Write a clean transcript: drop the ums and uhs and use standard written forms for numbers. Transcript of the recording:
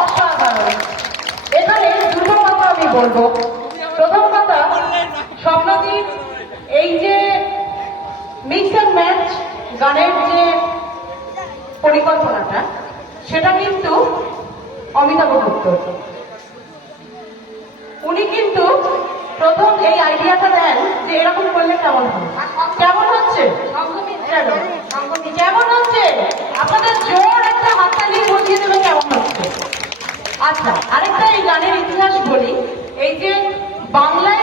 অসাধারণ। এখানে দুটো কথা আমি বলবো। প্রথম কথা, স্বপ্নদীপ এই যে মিক্স অ্যান্ড ম্যাচ গানের যে পরিকল্পনাটা, সেটা কিন্তু অমিতাভ গুপ্ত। উনি কিন্তু প্রথম এই আইডিয়াটা দেন যে এরকম করলে কেমন হবে। কেমন হচ্ছে? কেমন হচ্ছে? আপনাদের জোর একটা হাততালি বসিয়ে দেবে কেমন হচ্ছে। আচ্ছা, আরেকটা এই গানের ইতিহাস বলি। এই যে বাংলায়